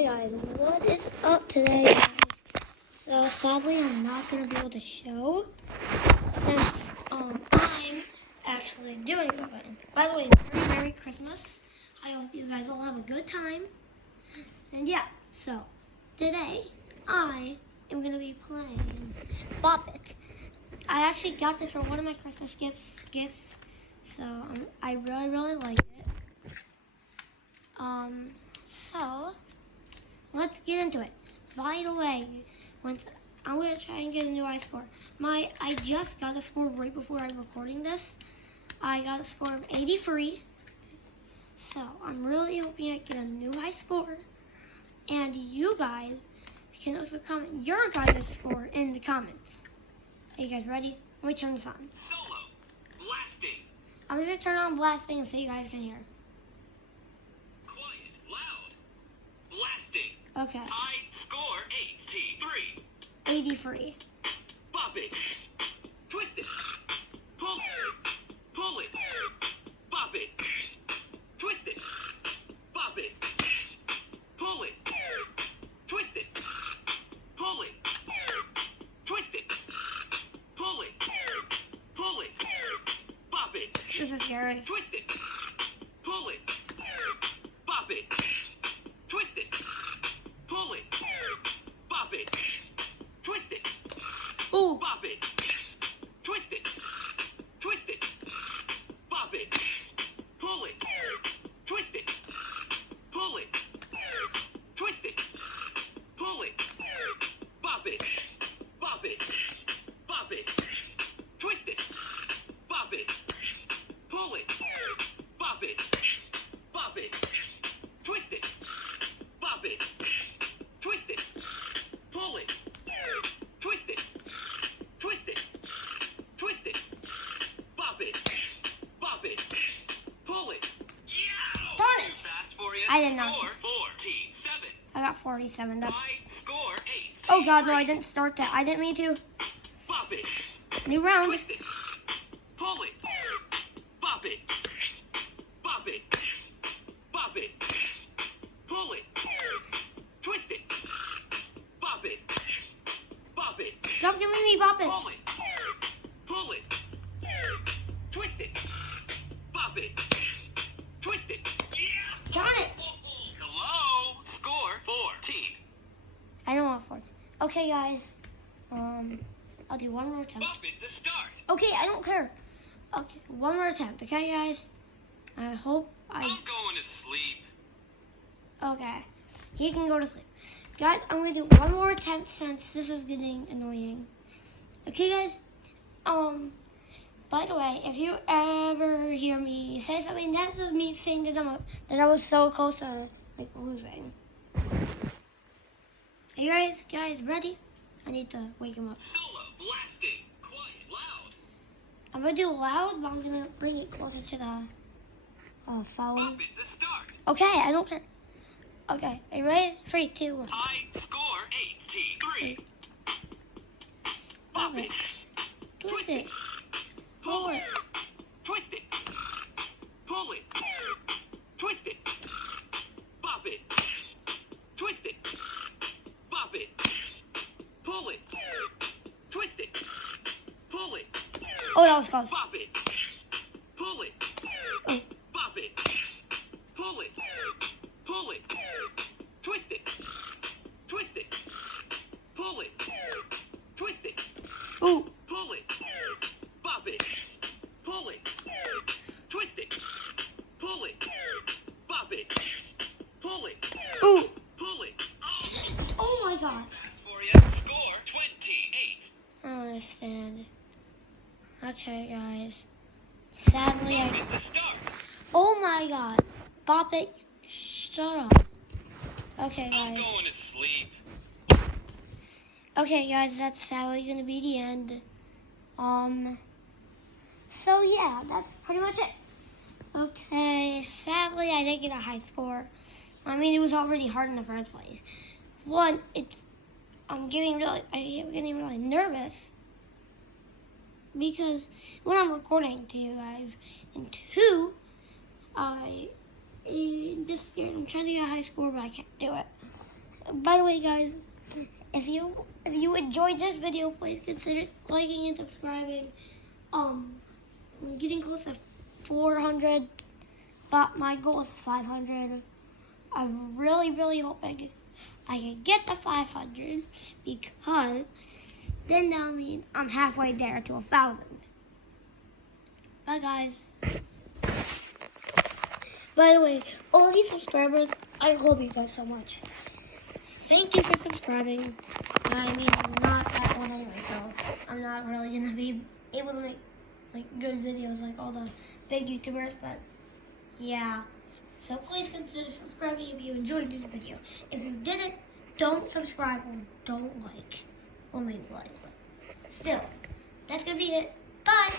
Hey guys, what is up today, guys? So sadly, I'm not gonna be able to show since I'm actually doing something. By the way, Merry Christmas. I hope you guys all have a good time. And yeah, so today I am gonna be playing BOP IT. I actually got this for one of my Christmas gifts. So I really like it. So let's get into it. By the way, I'm gonna try and get a new high score. I just got a score right before I'm recording this. I got a score of 83. So I'm really hoping I get a new high score. And you guys can also comment your guys' score in the comments. Are you guys ready? Let me turn this on. Solo blasting. I'm just gonna turn on blasting so you guys can hear. Quiet, loud. Blasting. Okay. I score 83. 83. Bop it. Twist it. Pull it. Pull it. Bop it. Twist it. Bop it. Pull it. Twist it. Pull it. Twist it. Pull it. Pull it. Bop it. This is scary. Twist it. Pull it. Bop it. Twist it. Pull it. Bop it. Twist it. Ooh. Bop it. Twist it. Twist it. Bop it. Pull it. Twist it. Pull it. Twist it. Pull it. Bop it. Bop it. Bop it. Twist it. Bop it. Pull it. Bop it. Bop it. Twist it. Bop it. Twist it. Pull it. Twist it. Twist it. Twist it. Bop it. Bop it. Pull it. Yeah! Darn it. Too fast for you. I did not. Score 47. I got 47. That's. I score 8. Oh God, no! I didn't start that. I didn't mean to. Bop it. New round. Twist it. Pull it. Bop it. Bop it. Bop it. Pull it. Twist it. Bop it. Bop it. Stop giving me bop Pull its. it. Pull it. Twist it. Bop it. Twist it. Yeah. Darn it! Hello. Score 14. I don't want 4. Okay, guys. I'll do one more attempt. Bop it to start. Okay, I don't care. Okay, one more attempt. Okay, guys. I hope I'm going to sleep. Okay, he can go to sleep. Guys, I'm gonna do one more attempt since this is getting annoying. Okay, guys. By the way, if you ever hear me say something, that's just me saying that I was so close to losing. Are you guys ready? I need to wake him up. Solo blasting. Quiet, loud. I'm gonna do loud, but I'm gonna bring it closer to the phone. Bop it to start. Okay, I don't care. Okay, are you ready? 3, 2, 1. I score 83. Bop it. Twist it. Pull it. Twist it. Pull it. Twist it. Bop it. Twist it. Bop it. Pull it. Twist it. Pull it. Oh, that was close. Bop it. Pull it. Oh. Bop it. Pull it. Pull it. Twist it. Twist it. Pull it. Twist it. Ooh. Pull it. Bop it. Pull it. Twist it. Pull it. Bop it. Pull it. Ooh. Pull it. Oh my God. Fast for you. Score 28. I don't understand. Okay, guys. Sadly, Bop it to start. Oh my God. Bop it. Shut up. Okay, I'm guys. going to sleep. Okay, guys, that's sadly gonna be the end. So yeah, that's pretty much it. Okay, sadly I didn't get a high score. I mean, it was already hard in the first place. One, I'm getting really nervous because when I'm recording to you guys, and 2, I'm just scared. I'm trying to get a high score, but I can't do it. by the way, guys, if you enjoyed this video, please consider liking and subscribing. I'm getting close to 400, but my goal is 500. I really hope I can get to 500, because then that'll mean I'm halfway there to 1,000. Bye, guys. By the way, all these subscribers, I love you guys so much. Thank you for subscribing. I mean, I'm not that old anyway, so I'm not really gonna be able to make good videos like all the big YouTubers, but yeah. So please consider subscribing if you enjoyed this video. If you didn't, don't subscribe or don't like. Or maybe like, but still, that's gonna be it. Bye!